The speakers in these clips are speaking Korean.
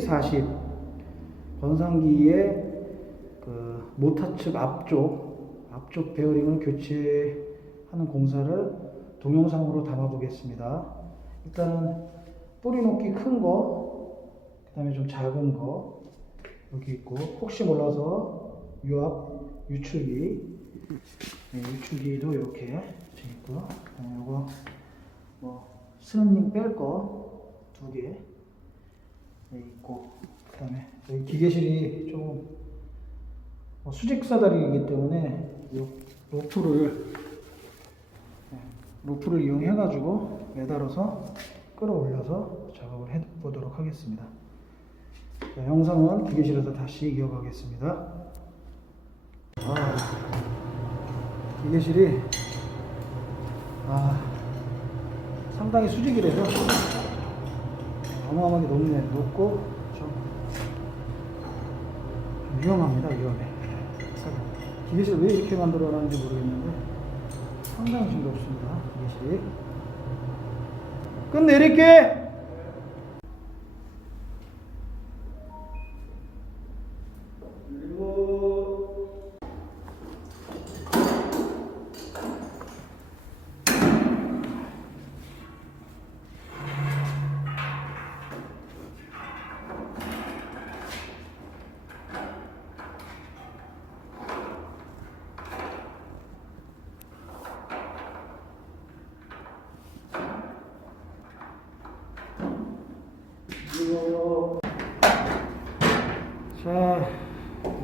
CV40 건상기의 그 모터 측 앞쪽 앞쪽 베어링을 교체하는 공사를 동영상으로 담아 보겠습니다. 일단은 뿌리 높이 큰 거, 그다음에 좀 작은 거 여기 있고 혹시 몰라서 유압 유출기 네, 유출기도 이렇게. 그다음에 요거 뭐 스냅링 뺄 거 두 개 네, 있고 그다음에 여기 기계실이 좀 어, 수직 사다리이기 때문에 요 로프를 네, 로프를 이용해 가지고 매달아서 끌어올려서 작업을 해 보도록 하겠습니다. 자, 영상은 기계실에서 다시 이어가겠습니다. 아, 기계실이 아, 상당히 수직이라서 어마어마하게 높네. 높고 좀, 좀 위험합니다. 위험해. 기계실 왜 이렇게 만들어 놨는지 모르겠는데 상당히 징겁습니다. 기계실이 끝내릴게 그리고 그리고 자,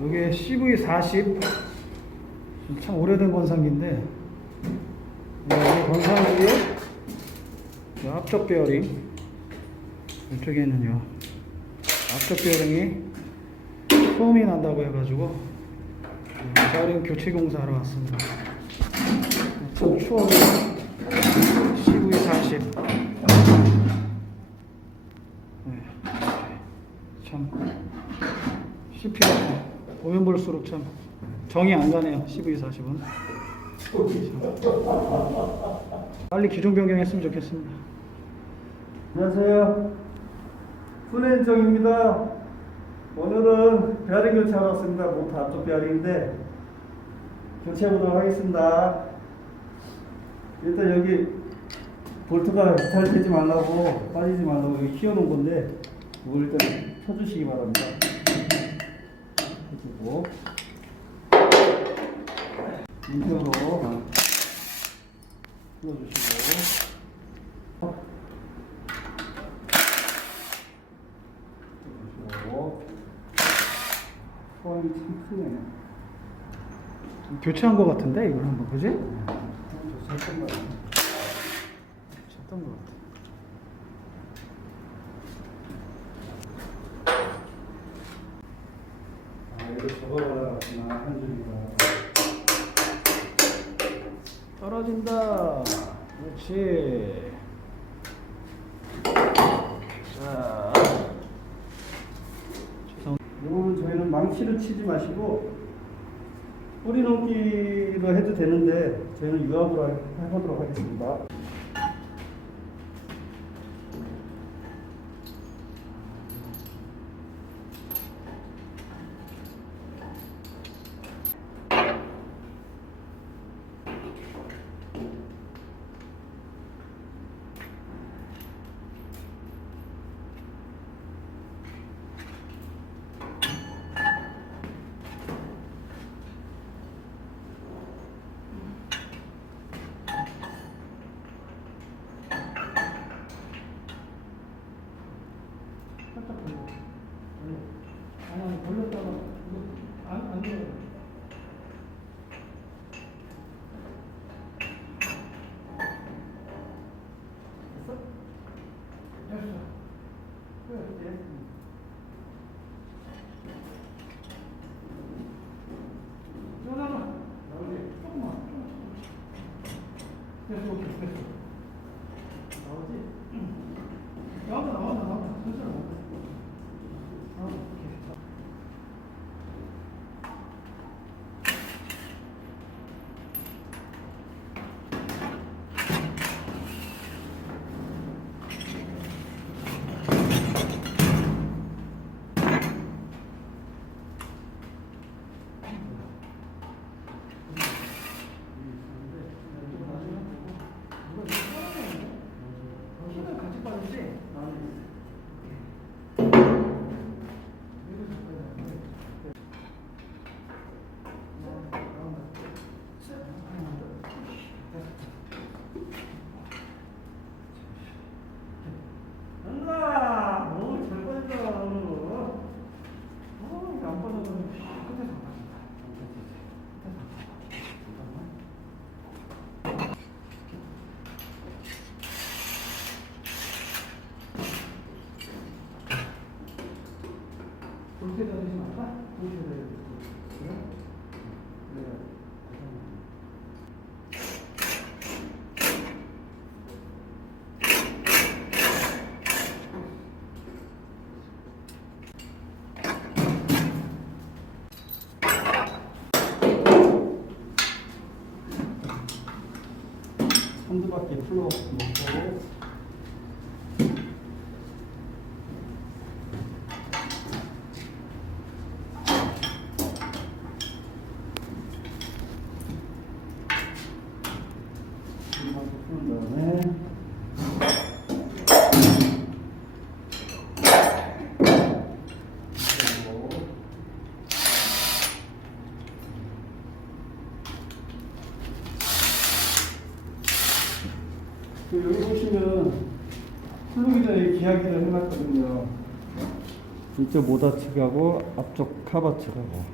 이게 CV40 참 오래된 건상기인데. 이 건상기의 이 앞쪽 베어링. 이쪽에는요. 앞쪽 베어링이 소음이 난다고 해가지고 베어링 교체 공사하러 왔습니다. 참 추억의 CV40 네, 참. CP가 보면 볼수록 참 정이 안 가네요. CV40은. 빨리 기종 변경했으면 좋겠습니다. 안녕하세요. 손혜정입니다. 오늘은 베어링 교체하러 왔습니다. 모터 앞쪽 베어링인데 교체해보도록 하겠습니다. 일단 여기 볼트가 잘 되지 말라고 빠지지 말라고 여기 휘어놓은 건데 이걸 일단 펴주시기 바랍니다. 해주고 인편으로 풀어주시고 소음이 참 크네. 교체한 것 같은데 이걸 한번 그지? 쳤던 것 같아. 아 이거 저거 올라갔구나 한 줄이가. 떨어진다. 그렇지. 자. 죄송. 이거는 저희는 망치를 치지 마시고 뿌리 넘기로 해도 되는데 저희는 유압으로 하- 해보도록 하겠습니다. 한두 바퀴 풀러 놓고 한 바퀴 풀은 다음에 그리고 그 여기 보시면 플루기 전에 기하기를 해놨거든요. 이쪽 모다 측하고 앞쪽 카바 측하고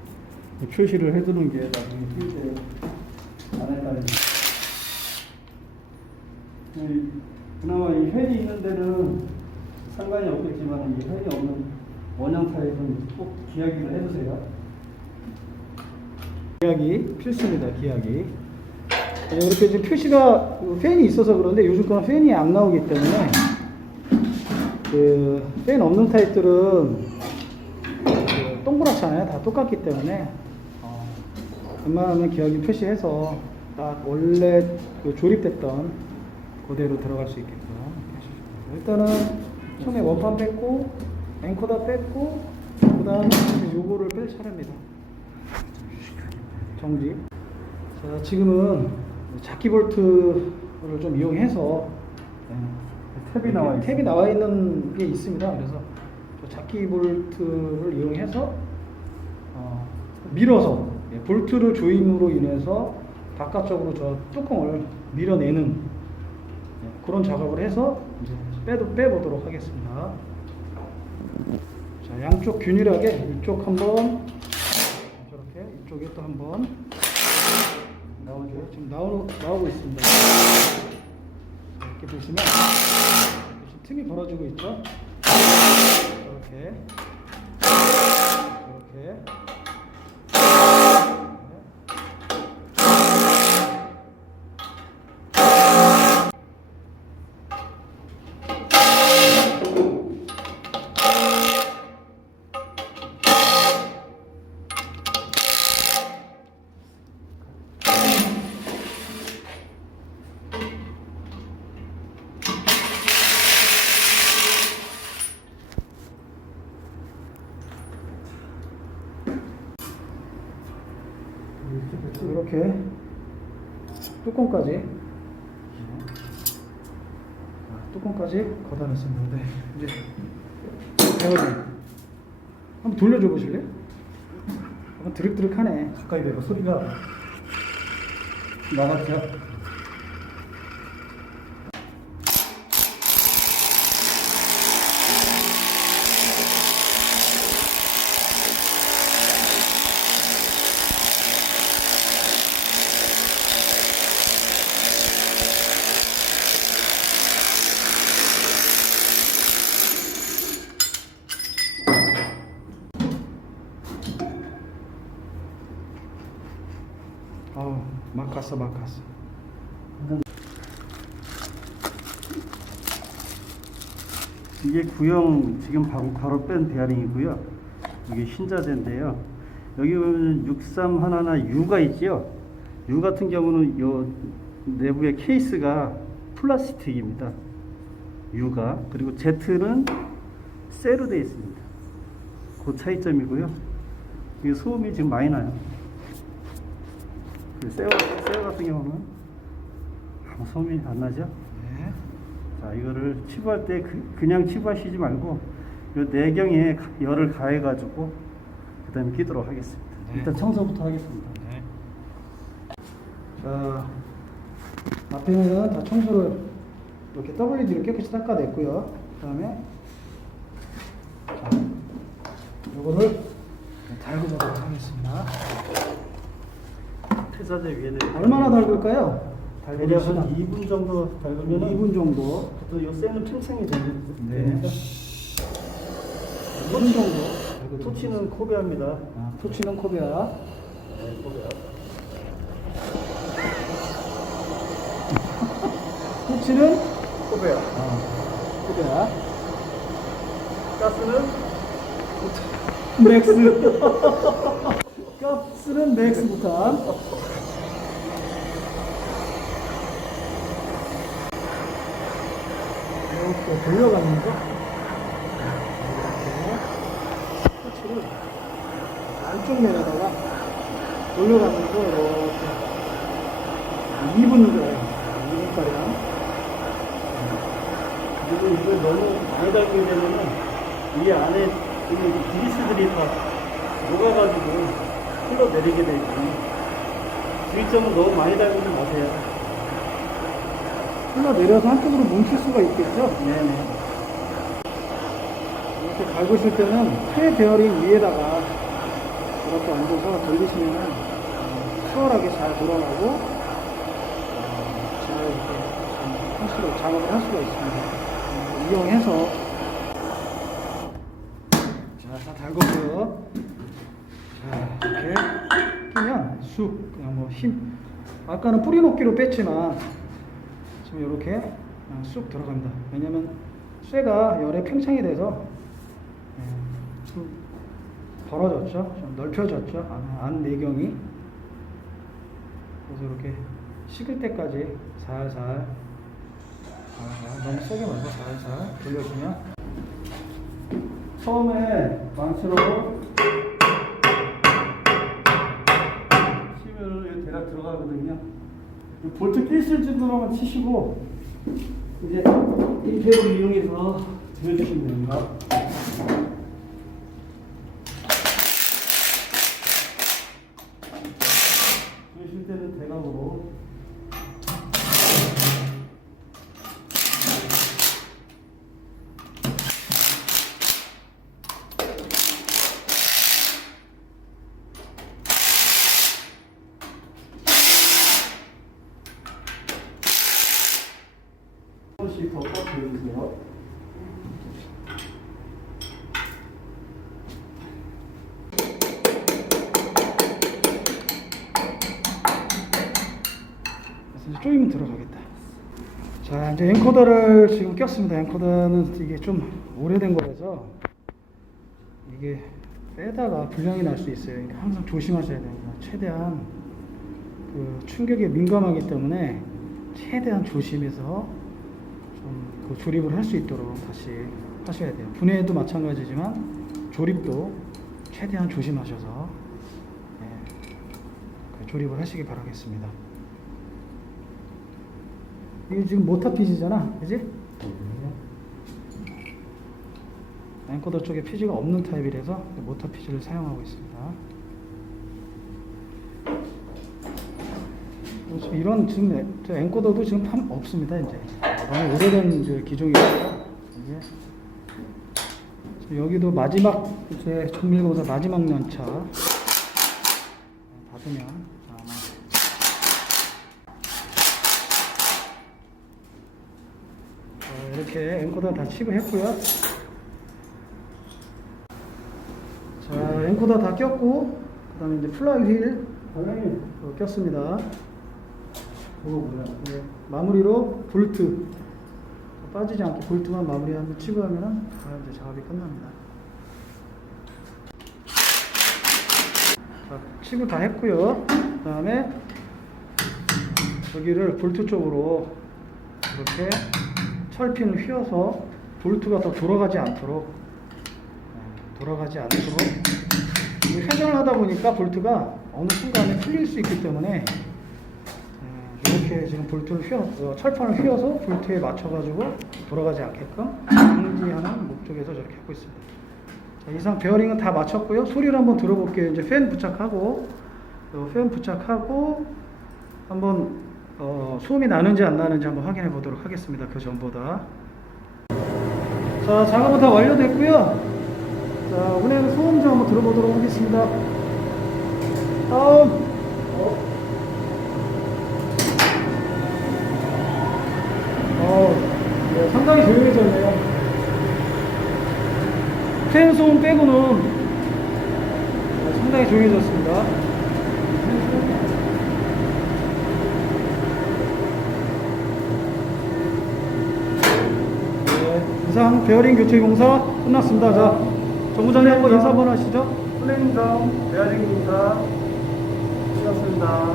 표시를 해두는 게 나중에 필때 안에 따르니 그나마 이 헬이 있는 데는 상관이 없겠지만 이 헬이 없는 원형 타입은 꼭 기하기를 해두세요. 기하기 필수입니다. 기하기. 네, 이렇게 지금 표시가 그 팬이 있어서 그런데 요즘 거는 팬이 안 나오기 때문에 그팬 없는 타입들은 그 동그랗잖아요. 다 똑같기 때문에 어, 웬만하면 기하기 표시해서 딱 원래 그 조립됐던 그대로 들어갈 수 있게끔 일단은 처음에 원판 뺐고 앵커다 뺐고 그 다음에 요거를 뺄 차례입니다. 정지. 자, 지금은 자키 볼트를 좀 이용해서 네, 탭이 나와 있어요. 탭이 나와 있는 게 있습니다. 그래서 저 자키 볼트를 이용해서 어, 밀어서 예, 볼트를 조임으로 인해서 바깥쪽으로 저 뚜껑을 밀어내는 예, 그런 작업을 해서 이제 빼도 빼보도록 하겠습니다. 자, 양쪽 균일하게 이쪽 한번 저렇게 이쪽에 또 한번 나오죠. 지금 나오, 나오고 있습니다. 자, 이렇게 보시면 지금 틈이 벌어지고 있죠. 이렇게 이렇게 이렇게 뚜껑까지 자, 뚜껑까지. 네, 이제 배워지 한번 돌려줘 보실래요? 한번 드륵드륵하네. 가까이 대고 소리가 나갔죠? 아우 막 갔어 막 갔어. 이게 구형 지금 바로, 바로 뺀 베어링이고요. 이게 신자재인데요. 여기 보면 63 하나나 U가 있지요. U 같은 경우는 요 내부의 케이스가 플라스틱입니다. U가 그리고 Z는 쇠로 되어 있습니다. 그 차이점이고요. 이게 소음이 지금 많이 나요. 그 쇠, 쇠 같은 경우는 아무 소음이 안 나죠. 네. 자, 이거를 치부할 때 그, 냥 치부하시지 말고 요 내경에 가- 열을 가해 가지고 그 다음에 끼도록 하겠습니다. 네. 일단 청소부터 하겠습니다. 네. 자 앞에는 다 청소를 이렇게 WD로 깨끗이 닦아냈고요. 그 다음에 자 요거를 달고 보도록 하겠습니다. 퇴사제 위에는 얼마나 달굴까요? 대략 한 2분 정도 달구면 2분 정도. 또요 쇠는 팽창이 되니까 네. 2분 정도. 토치는 코베합니다. 아, 토치는 코베아. 네, 코베아. 토치는 코베아. 아, 코베아. 가스는 맥스. 가스는 맥스 부탄. 이렇게 돌려가면서 이렇게 토치를 안쪽 면에다가 돌려가면서 이렇게 2분 정도, 2분 가량 그리고 이걸 너무 많이 달게 되면은 이 안에 이 기리스들이 다 녹아가지고 흘러내리게 되지. 주의점은 너무 많이 달지 마세요. 흘러내려서 한쪽으로 뭉칠 수가 있겠죠? 네네. 이렇게 밟으실 때는 폐 베어링 위에다가 이렇게 얹어서 돌리시면 어, 수월하게 잘 돌아가고 어, 잘 이렇게 좀할 수가, 작업을 할 수가 있습니다. 어, 이용해서 자, 다 달궜고요. 자, 이렇게 끼면 쑥 그냥 뭐 힘. 아까는 뿌리 놓기로 뺐지만 지금 이렇게 어, 쑥 들어갑니다. 왜냐면 쇠가 열에 팽창이 돼서 예, 좀 벌어졌죠, 좀 넓혀졌죠, 안, 안 내경이. 그래서 이렇게 식을 때까지 살살, 너무 세게 말고 살살 돌려주면 처음에 치면은 여기 대략 들어가거든요. 이 볼트 낄쓸 정도로만 치시고 이제 이 탭을 이용해서 들여주시면 됩니다. 들으실 때는 대각으로 한 번씩. 그래서 이제 조이면 들어가겠다. 자, 이제 엔코더를 지금 꼈습니다. 엔코더는 이게 좀 오래된 거라서 이게 빼다가 불량이 날 수 있어요. 그러니까 항상 조심하셔야 됩니다. 최대한 그 충격에 민감하기 때문에 최대한 조심해서 좀 그 조립을 할 수 있도록 다시 하셔야 돼요. 분해도 마찬가지지만 조립도 최대한 조심하셔서 예, 그 조립을 하시기 바라겠습니다. 이게 지금 모터 피지잖아, 그지? 앵코더 쪽에 피지가 없는 타입이라서 모터 피지를 사용하고 있습니다. 이런 지금 앵코더도 지금 판 없습니다 이제 너무 오래된 이제 기종이라서 이게 지금 여기도 마지막 이제 정밀검사 마지막 연차. 닫으면 아마 자, 이렇게 앵코더 다 칩을 했고요. 자, 앵코더 다 꼈고, 그 다음에 이제 플라이 휠 어, 꼈습니다. 네, 마무리로 볼트 빠지지 않게 볼트만 마무리 한번 치고 하면은 다 이제 작업이 끝납니다. 자, 치고 다 했고요. 그 다음에 여기를 볼트 쪽으로 이렇게 철핀을 휘어서 볼트가 더 돌아가지 않도록 네, 돌아가지 않도록 이 회전을 하다 보니까 볼트가 어느 순간에 풀릴 수 있기 때문에 네, 이렇게 지금 볼트를 휘어 어, 철판을 휘어서 볼트에 맞춰가지고 돌아가지 않게끔 방지하는 목적에서 저렇게 하고 있습니다. 자, 이상 베어링은 다 마쳤고요. 소리를 한번 들어볼게요. 이제 팬 부착하고 어, 팬 부착하고 한번 어, 소음이 나는지 안 나는지 한번 확인해 보도록 하겠습니다. 그 전보다. 자, 작업은 다 완료됐고요. 자, 운행 소음 좀 한번 들어보도록 하겠습니다. 다음. 어. 어, 네, 상당히 조용해졌네요. 팬 소음 빼고는 상당히 조용해졌습니다. 네, 이상 베어링 교체 공사 끝났습니다. 자, 정부장님 한번 인사 한번 하시죠. 플레임점 베어링 공사 끝났습니다.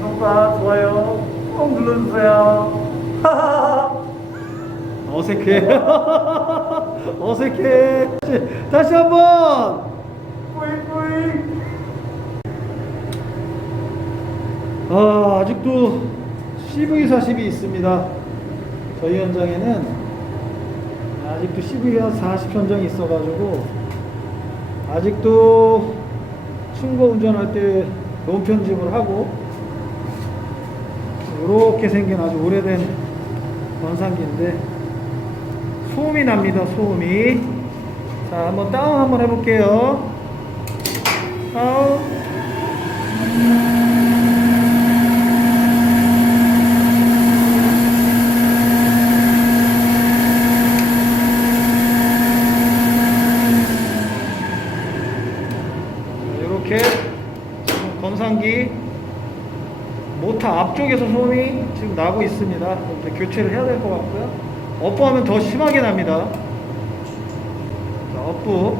구독과 좋아요 꼭 눌러주세요. 어색해. 어색해. 다시 한 번. 뿌잉뿌잉. 아, 아직도 CV40이 있습니다. 저희 현장에는 아직도 CV가 40 현장이 있어가지고 아직도 충고 운전할 때노 편집을 하고 이렇게 생긴 아주 오래된 원상기인데 소음이 납니다. 소음이. 자, 한번 다운 한번 해볼게요. 다운. 이렇게 건상기 모터 앞쪽에서 소음이 지금 나고 있습니다. 이제 교체를 해야 될 것 같고요. 업부하면 더 심하게 납니다. 자, 업부.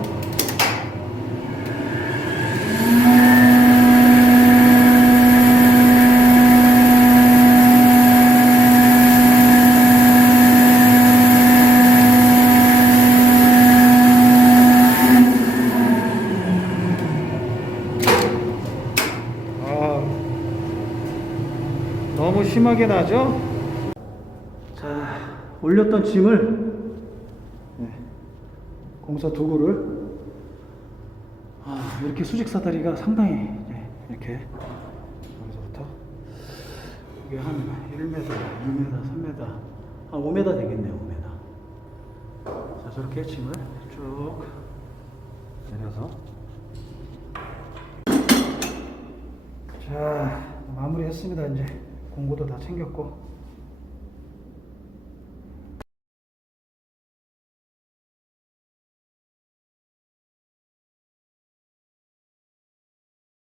아, 너무 심하게 나죠? 자, 올렸던 짐을 네, 공사 도구를 아, 이렇게 수직 사다리가 상당히 네, 이렇게 여기서부터 이게 한 1m, 2m, 3m, 한 5m 되겠네요, 5m. 자, 저렇게 짐을 쭉 내려서. 자 마무리했습니다. 이제 공고도 다 챙겼고